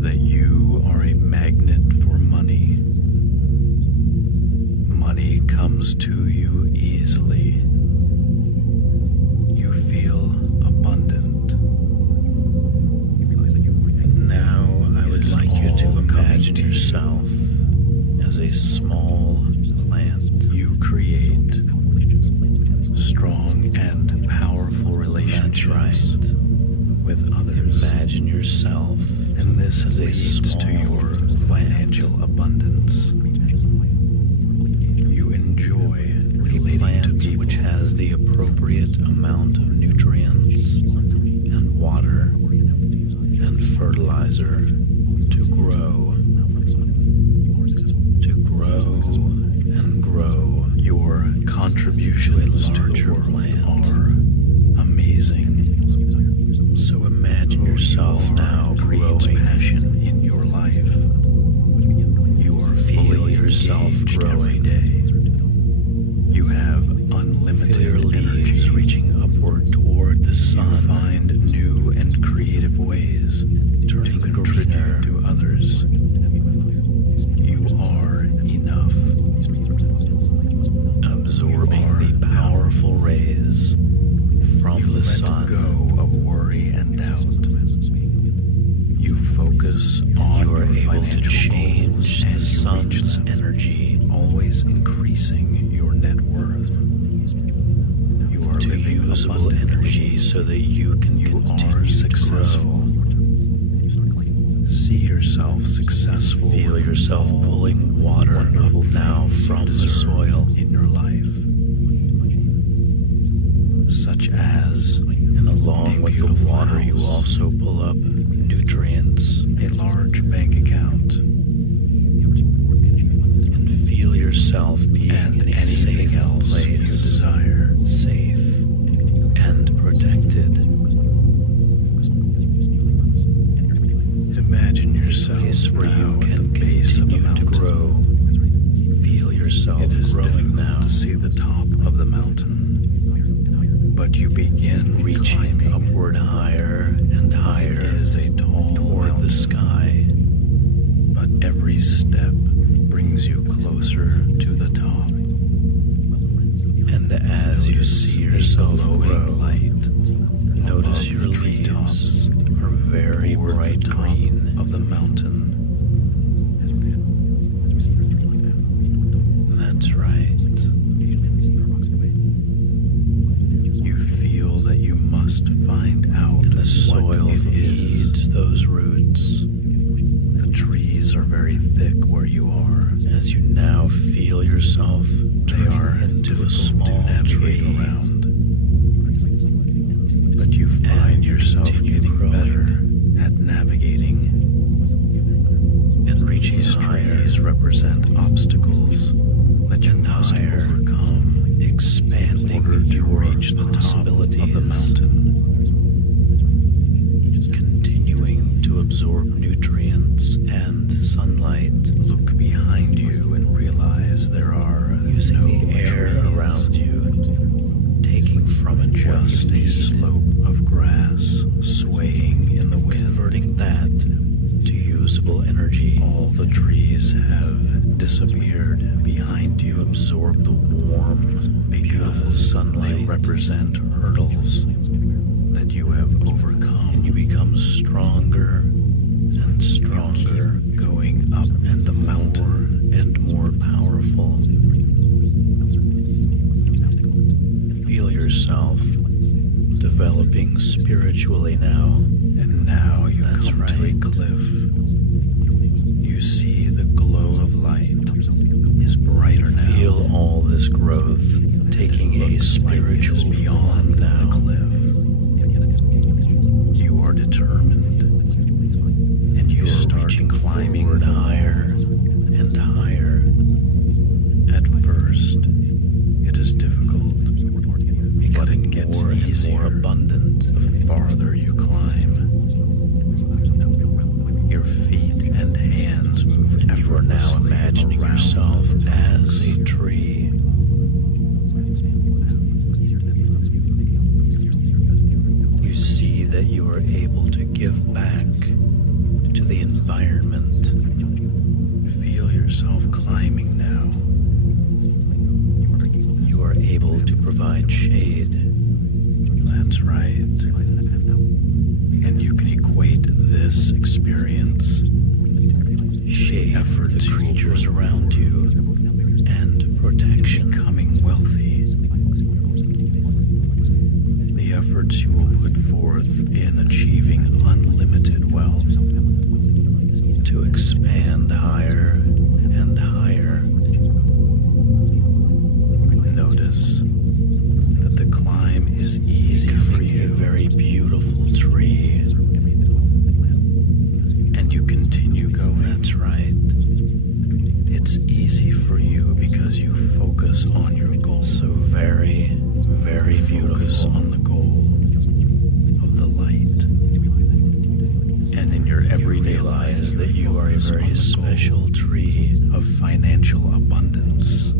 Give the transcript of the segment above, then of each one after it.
That you are a magnet for money. Money comes to you easily. You feel abundant. Now I would like you to imagine yourself as a small plant. You create strong and powerful relationships with others. Imagine yourself, and this leads to your financial abundance. You enjoy relating to people, which has the appropriate amount of nutrients and water and fertilizer to grow and grow. Your contributions to the world are amazing. So imagine yourself now growing passion in your life. You are fully yourself growing every day. You have unlimited energy reaching upward toward the sun. You find new and creative ways to contribute to others. You are enough. Absorbing the powerful rays from the sun. You let go of worry and doubt. You focus on your financial change the sun's energy, always increasing your net worth. You are living usable energy so that you can continue successful. See yourself successful. Feel yourself pulling water now from the soil in your life, such as, and along with the water, you also pull up nutrients, a large bank account, and feel yourself being in a safe place you desire, safe and protected. Imagine yourself where you can continue to grow. Feel yourself growing now to see the top of the mountain, but you begin reaching upward higher and higher. It is a tall toward the sky, but every step brings you closer to the top. And as you see yourself grow, notice your leaves are very bright green of the mountain. That's right. You feel that you must find out the soil feeds those roots. The trees are very thick where you are. As you now feel yourself, they are into a small tree around. But you find yourself getting better at navigating. And reaching these trees represent obstacles that you must overcome, expanding to reach the possibilities of the mountain, continuing to absorb nutrients and sunlight. Look behind you and realize there are using the air around you, taking from it just a slope of grass, swaying in the wind, converting that to usable energy. All the trees have disappeared behind you, absorb the warm, beautiful sunlight, represent hurdles that you have overcome, and you become stronger and stronger, going up and the mountain and more powerful. Feel yourself developing spiritually now, and now yourself climbing now. You are able to provide shade. That's right. And you can equate this experience, shade, effort to creatures around you, and protection, becoming wealthy. The efforts you will put forth in achieving unlimited wealth, to expand higher and higher. Notice that the climb is easy for you, a very beautiful tree, and you continue going. That's right. It's easy for you because you focus on your goal. So very, very beautiful on the goal of the light. And in your everyday lives that you are a very special tree of financial abundance.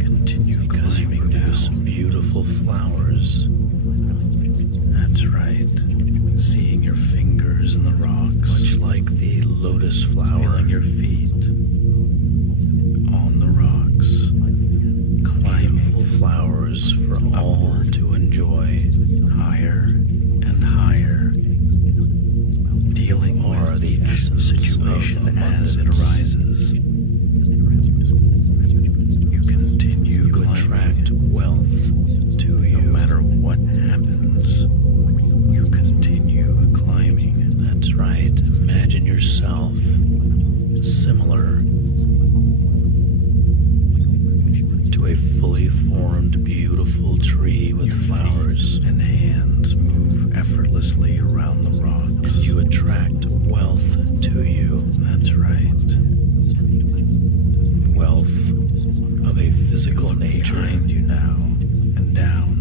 Continue climbing down some beautiful flowers. That's right. Seeing your fingers in the rocks, much like the lotus flower, feeling your feet on the rocks. Climbing flowers for all to enjoy, higher and higher. Dealing with the situation as it arises. You continue to attract wealth to you no matter what happens. You continue climbing. That's right. Imagine yourself similar to a fully formed, beautiful tree with flowers, and hands move effortlessly around the rocks. And you attract wealth to you. That's right. Wealth of a physical nature behind you now and down.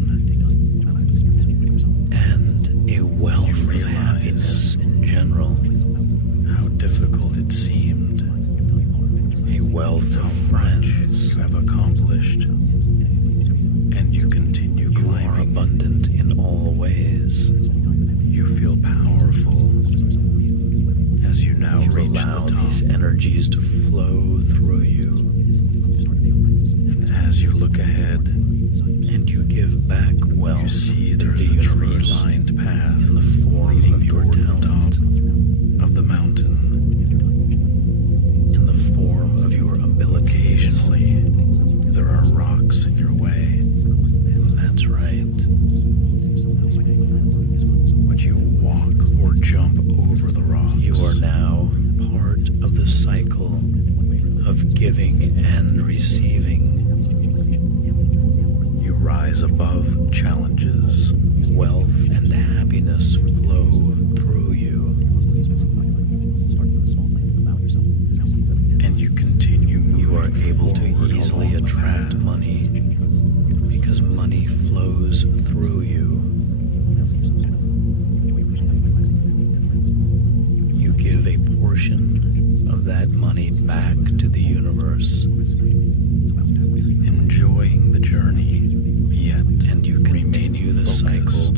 And a wealth of happiness in general. How difficult it seemed. A wealth of friends you have accomplished. And you continue climbing. You are abundant in all ways. You feel powerful as you now allow these energies to flow through you. And as you look ahead and you give back wealth, you see there's a tree-lined path in the form of your talent of the mountain, in the form of your ability. Occasionally, there are rocks in your way. That's right. But you walk or jump over the rocks. You are now part of the cycle of giving and receiving. You rise above challenges. Wealth and happiness flow through you. And you continue moving. You are able to easily attract money because money flows through you. You give a portion of that money back to the universe, enjoying the journey, yet, and you continue the cycle.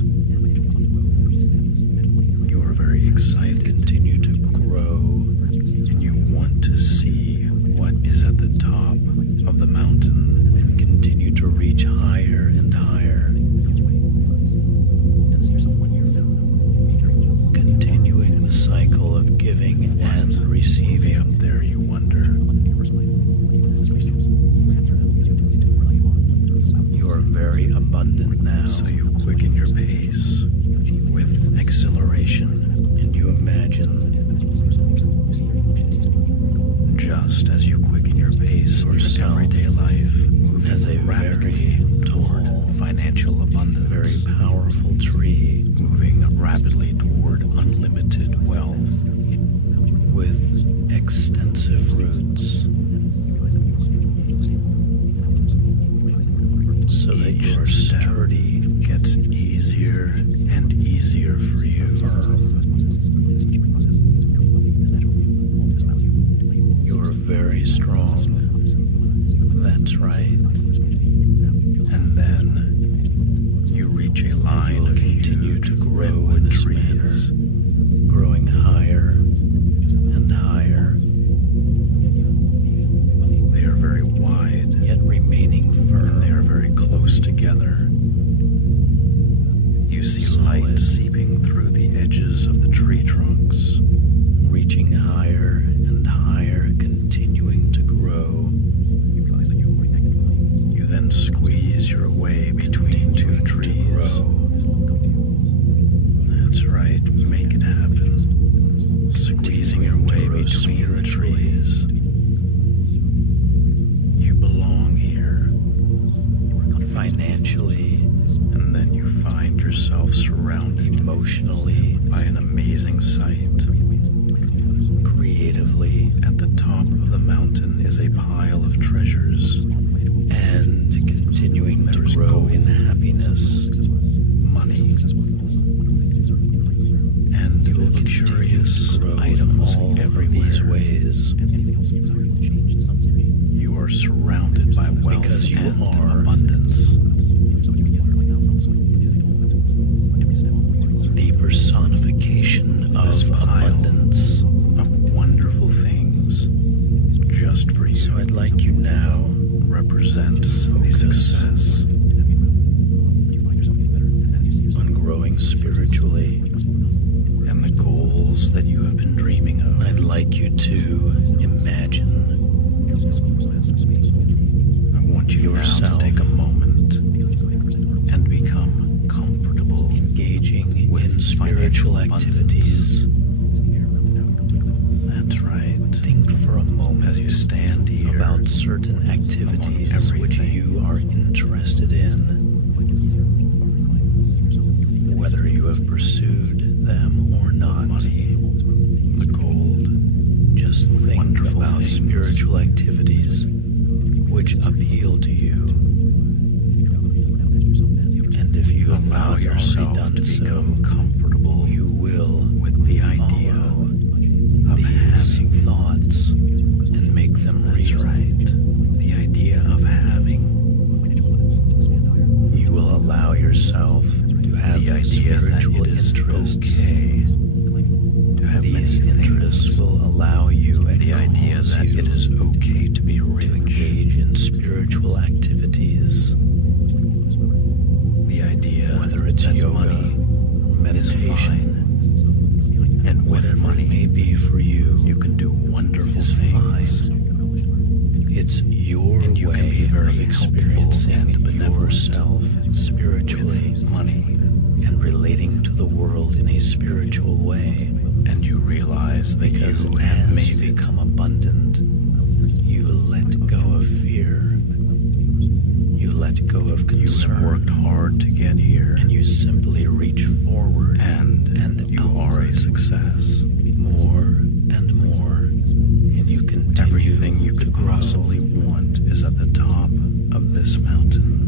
You are very excited, continue to grow, and you want to see what is at the top of the mountain and continue to reach higher and higher. Continuing the cycle of giving and receiving. Up there you wonder. You are very abundant now, so you quicken your pace with exhilaration, and you imagine, just as you quicken your pace in everyday life, moving as a rapidly toward financial abundance, a very powerful tree moving rapidly toward unlimited wealth with extensive roots, so that your sturdy gets easier and easier for you. Firm. You're very strong. That's right. And then you reach a line of continue to grow in this manner, growing higher and higher. it happen, squeezing your way between the trees. You belong here, financially, and then you find yourself surrounded emotionally by an amazing sight. Creatively, at the top of the mountain is a pile of treasures, and continuing to grow in happiness, money, and luxurious items in every these ways. You are surrounded by wealth because you are abundance. The personification of abundance, of wonderful things, just for you. So I'd like you now represents the success on growing spiritually and the goals that you have been dreaming of. I'd like you to imagine. I want you yourself to take a moment and become comfortable engaging with spiritual activities. That's right. Think for a moment as you stand here about certain activities which you are interested in. Whether you have pursued them or not. Money, the gold, just think about spiritual activities which appeal to you. And if you allow yourself to become comfortable, you will with the idea of having thoughts and make them real. Right. The idea of having. You will allow yourself to have the idea that it is okay to have these interests will allow you and the idea that it is okay to be to engage in spiritual activities. The idea whether it's yoga, money, meditation, and whatever it may be for you, you can do wonderful things. It's your and you way can be very of experiencing yourself spiritually, money, and relating to the world in a spiritual way. And you realize that because you have may become abundant, you let go of fear. You let go of concern. You have worked hard to get here, and you simply reach forward, and you are a success. More and more, and you can everything you could possibly want is at the top of this mountain.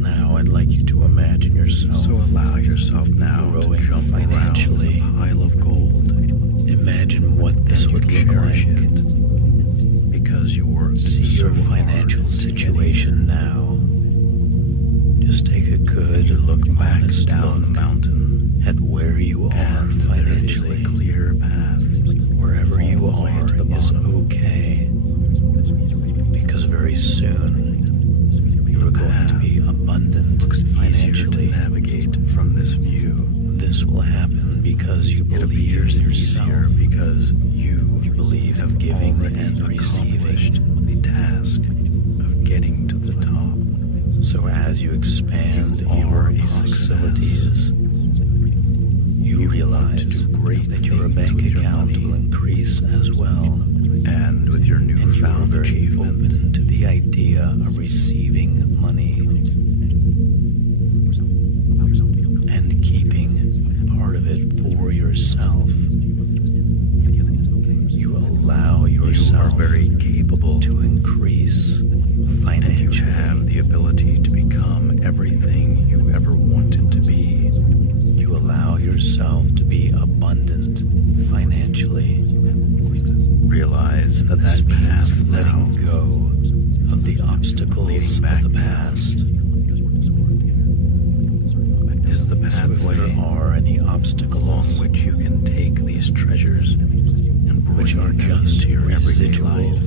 Now I'd like you to imagine yourself. So allow yourself now to jump financially around a pile of gold. Imagine what this would look like. Because you work see your financial situation now. Just take a good look back down the mountain at where you are financially. Clear path. Wherever you are is okay. Because very soon you are going to be abundant, financially to navigate from this view. This will happen because you believe in yourself, because you believe in giving and receiving the task of getting to the top. So as you expand your facilities, you realize that your bank account will increase as well. And with your newfound achievement, open to the idea of receiving money and keeping part of it for yourself. You allow yourself, you are very capable to increase financially. You have the ability to become everything you ever wanted to be. You allow yourself to be abundant financially. Realize that path letting go of the obstacles leading back of the past is the pathway. There are any obstacles along which you can take these treasures and which are just to your everyday life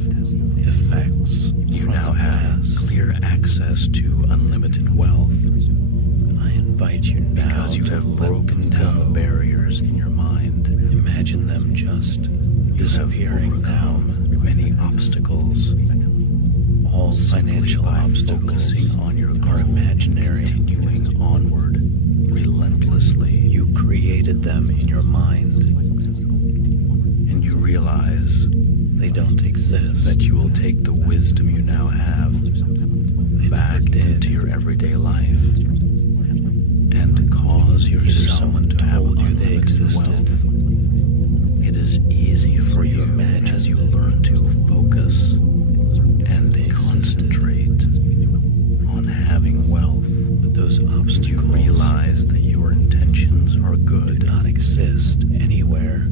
effects. You now have clear access to unlimited wealth. I invite you now because you have broken down the barriers in your mind. Imagine them just disappearing now. Many obstacles, all financial obstacles, focusing on your goal, imaginary, continuing onward relentlessly. You created them in your mind, and you realize they don't exist, that you will take the wisdom you now have back into your everyday life and cause yourself someone told you they existed. It is easy for you to imagine as you learn to focus and concentrate on having wealth, but those obstacles, you realize that your intentions are good, do not exist anywhere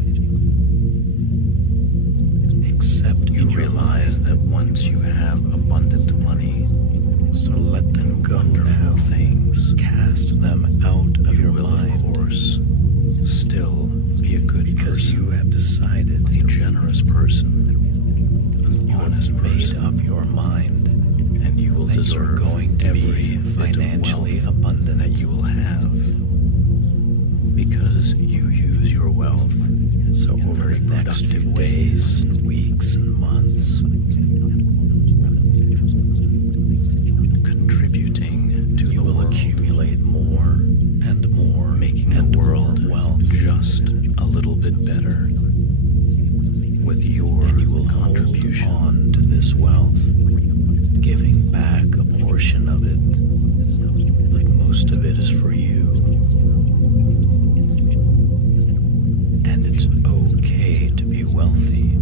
except you realize that once you have abundant money, so let them go now. Things, cast them out of your mind. Of course, still be a good because person. You have decided a generous person, an honest person. Made up your mind, and you will deserve going to be financially abundant that you will have because you use your wealth. So over the next few days, weeks, and months, contributing to you will accumulate more and more, making the world wealth just a little bit better with your contribution on to this wealth, giving back a portion of it, but most of it is for you. And it's okay to be wealthy.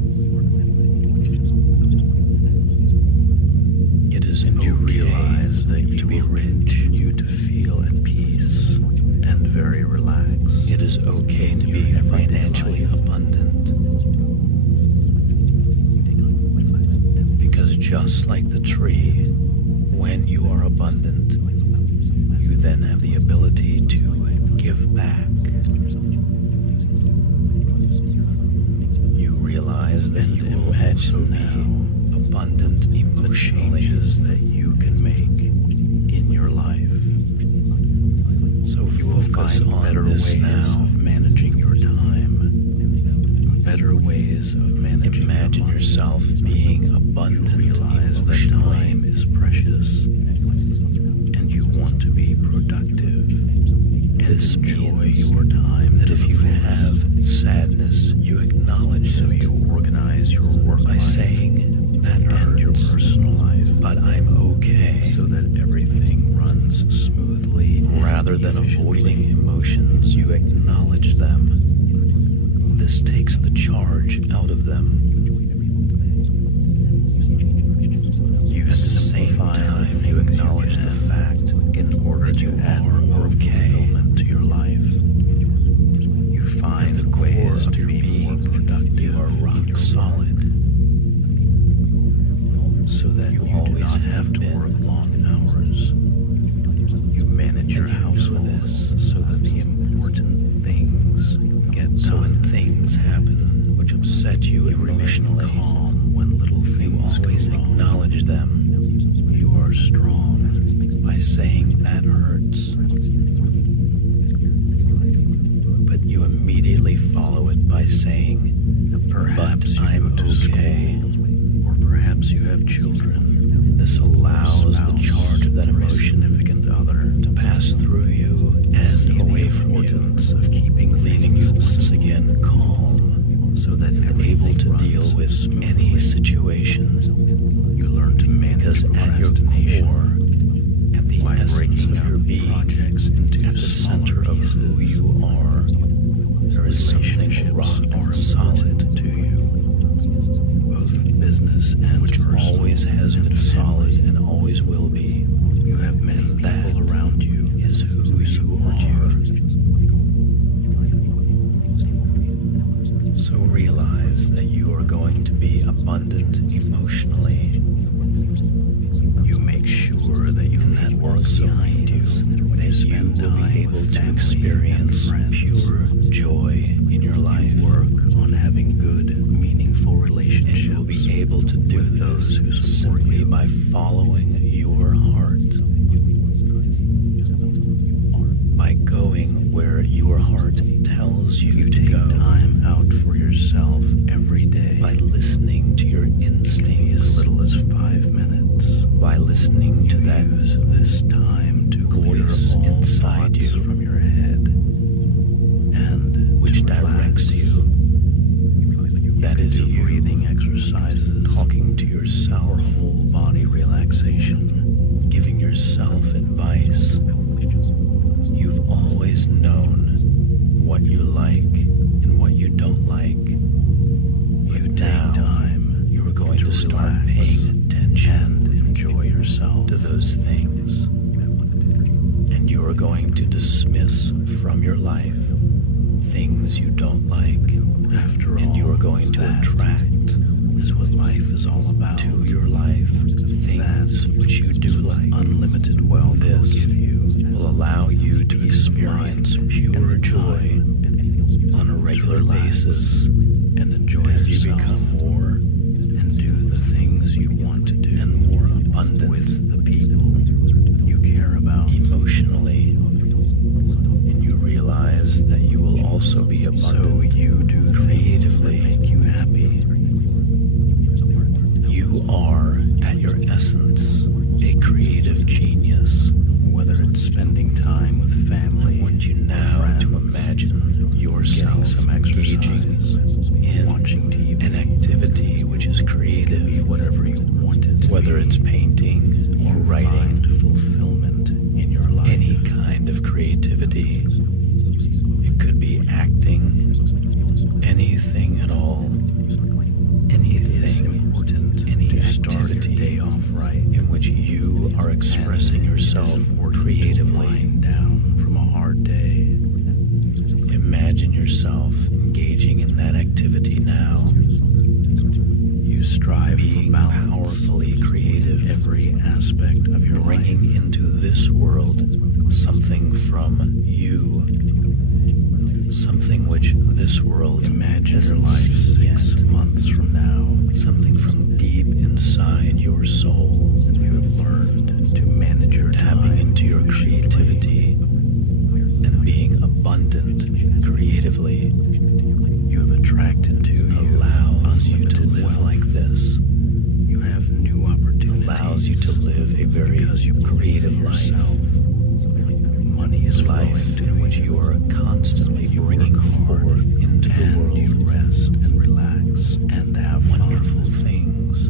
It is okay you realize that you will continue to feel at peace and very relaxed. It is okay to be financially abundant. Because just like the tree, when you are abundant, you then have the ability to give back. Realize that you will also now abundant emotional changes that you can make in your life. So you will find better ways now of managing your time, better ways of managing. Imagine yourself being abundant. Realize that time is precious, and you want to be productive. This enjoy your time. That if you have sadness, you acknowledge, so you organize your work by saying that and your personal life. But I'm okay, so that everything runs smoothly. Rather than avoiding emotions, you acknowledge them. This takes the charge out of them. You at the same time you acknowledge the fact in order to add more fulfillment to your life. You find the ways to be more productive are rock solid, so that you always have to work long hours. You manage your house with this, so that the important things get done. So when things happen which upset you emotionally, calm when little things always acknowledge them. You are strong by saying that hurts. But you immediately follow it by saying, perhaps I'm okay, or perhaps you have children. This allows the charge of that emotion, significant other, to pass through you and away from you, of leaving you once again calm, so that you're able to deal with any situation. You learn to manage because at your core, at the essence of your being, into at the center of who you are, there is something rock or solid to you, both business and which always has been solid and always will be. You have many people around you is who you are. So realize that you are going to be abundant emotionally. You make sure that you in that work behind you, that you will be able to experience pure joy in your life. Work on having good, meaningful relationships. And you'll be able to do those who support you by following your heart, by going where your heart tells you to go. Time out for yourself every day by listening to your instincts as little as 5 minutes. By listening to that, use this time to clear all inside you from your head and exercises, talking to yourself, or whole body relaxation, giving yourself advice. You've always known what you like and what you don't like. You take time, you're going to start paying attention and enjoy yourself to those things. And you are going to dismiss from your life things you don't like. After all, and you are going to attract is what life is all about. To your life, things which you do like. Unlimited wealth this will allow you to experience pure joy on a regular basis and enjoy as you become more and do the things you want to do and more abundant with the people you care about emotionally, and you realize that you will also be abundant. So you do creatively make you happy. You are, at your essence, a creative genius. Whether it's spending time with family, I want you now to imagine yourself engaging in watching TV, an activity which is creative, whatever you want it to be. Whether it's painting or writing, fulfillment in your life, any kind of creativity. It could be acting, anything at all. Anything important, any activity day off right in which you are expressing yourself creatively down from a hard day. Imagine yourself engaging in that activity now. You strive being powerfully creative, every aspect of your bringing life into this world something from you, something which this world imagines in life 6 months from now, something from deep inside your soul. You have learned to manage your tapping into your creativity and being abundant creatively. You have attracted to you, allows you to live like this. You have new opportunities, allows you to live a very creative life. Money is life in which you are constantly bringing forth into the world. You rest and relax and have wonderful things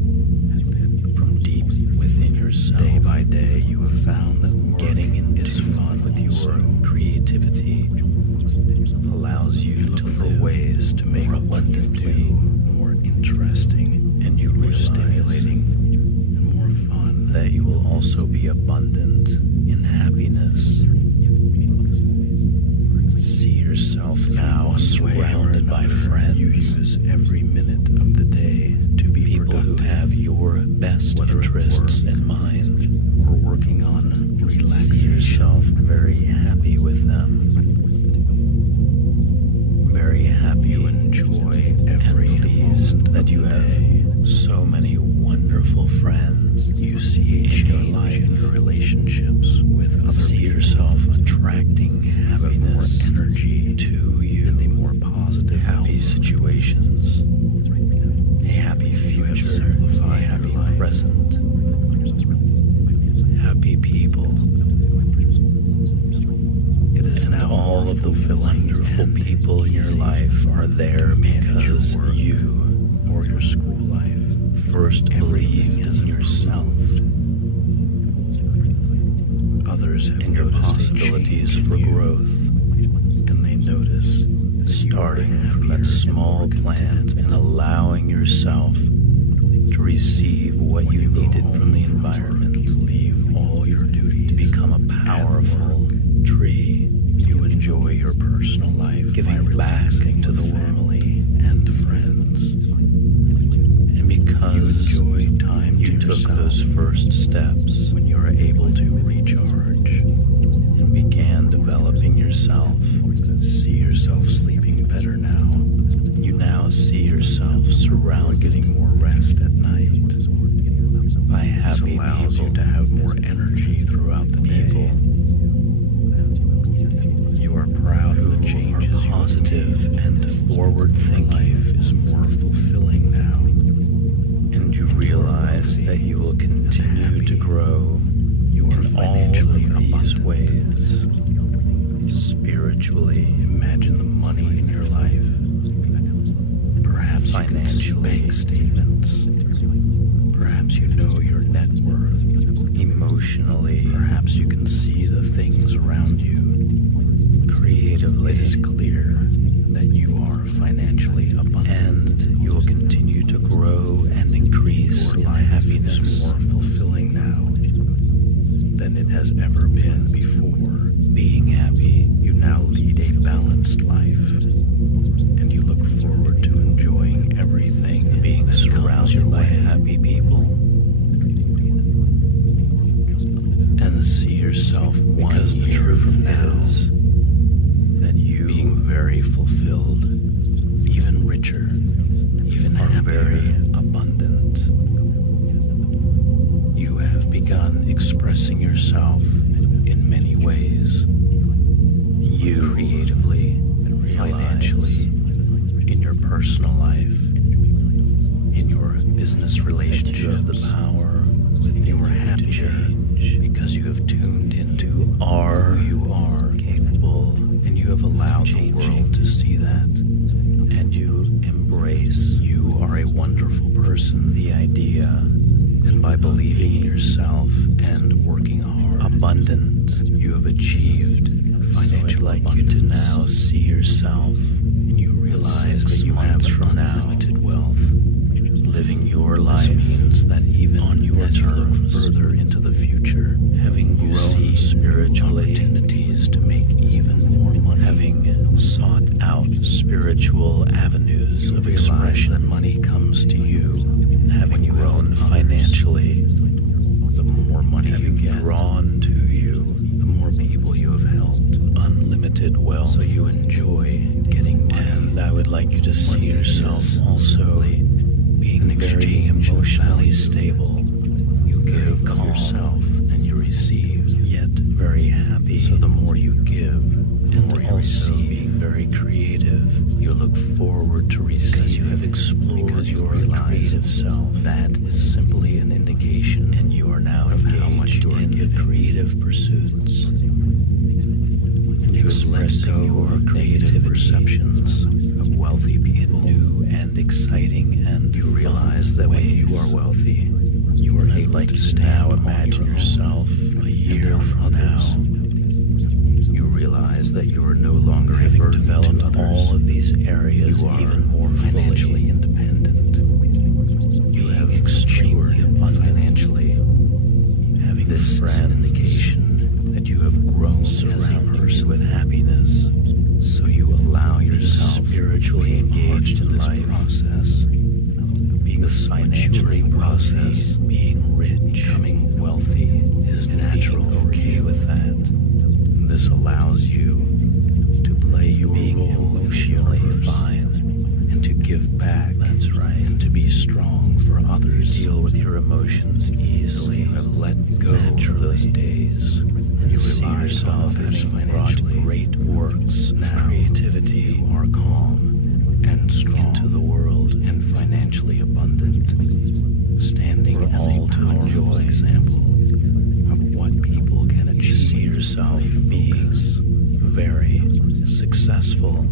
from deep within yourself. Day by day, you have found that getting into fun with your creativity allows you to look for ways to make abundantly more interesting, and you more stimulating and more fun. That you will also be abundant in happiness. See yourself now surrounded by friends. You use every minute of the day to be people who have your best interests in mind, or working on relaxing yourself. Very happy with them. Very happy you enjoy every pleased that you have so many wonderful friends. You see a change in your relationships with others. See yourself attracting happiness, more energy to you, and a more positive, happy situations, a happy future, a happy present, happy people. It is now all of the wonderful people in your life are there because you, or your school life, first believing in yourself. Others have and your possibilities for growth, and they notice starting from that small plant and allowing yourself to receive what you needed from the environment. You leave all your duties to become a powerful tree. You enjoy your personal life, giving back to the family and friends. And because you enjoy time, you took those first steps when you were able to recharge and began developing yourself. See yourself sleeping better now. You now see yourself surrounded, getting more rest at night by happy people to have more energy throughout the day. You are proud of the changes. Positive and forward thinking. Life is more fulfilling now, and you realize that you will continue to grow. You are in all of these ways. Spiritually, imagine the money in your life. Perhaps financial bank statements. Perhaps you know your net worth. Emotionally, perhaps you can see the things around you. Creatively, it is clear that you are financially abundant, and you will continue to grow and increase in happiness, more fulfilling now than it has ever been before. Being happy, you now lead a balanced life, and you look forward to enjoying everything, being surrounded by happy people, and see yourself because the truth is that you being very fulfilled, even richer, even very abundant. You have begun expressing yourself in many ways. You creatively, financially, in your personal life, in your business relationships, you have the power with your happy change because you have tuned into who you are capable, and you have allowed the world to see that, and you embrace you are a wonderful person, the idea, and by believing in yourself and working hard, abundant, you have achieved financial abundance. I'd like you to now see yourself, and you realize that you have from now unlimited wealth. Living your life means that even on your terms, further into the future, having grown spiritually, opportunities to make even more money, having sought out spiritual avenues of expression, that money comes to you, having grown financially, the more money you get drawn to you, the more people you have helped, unlimited wealth, so you enjoy getting money. And I would like you to see yourself also being very emotionally stable. You give of yourself and you receive, yet very happy. So the more you give, and the more you receive, being very creative, you look forward to receive because you have explored, because you are a creative self. That is simply an indication, and you are now of how much you are in your creative pursuits. And you have let go your creative perceptions of wealthy people, new and exciting, and you realize that when you are wealthy, you are able to now imagine yourself a year from now. You realize that you are no longer having developed all of these areas, you are even more financially independent. You have extremely abundant financially, having this is an indication that you have grown as a person with happiness. So you allow yourself spiritually engaged in life process, being the financial process, being rich, becoming wealthy is natural. Okay with that. This allows you to play your role emotionally fine and to give back. That's right. And to be strong for others. Deal with your emotions easily. You have let go of those days. And you see yourself as brought great works now. Creativity, you are calm and strong into the world and financially abundant, standing as a powerful example of what people can achieve. You see yourself being very successful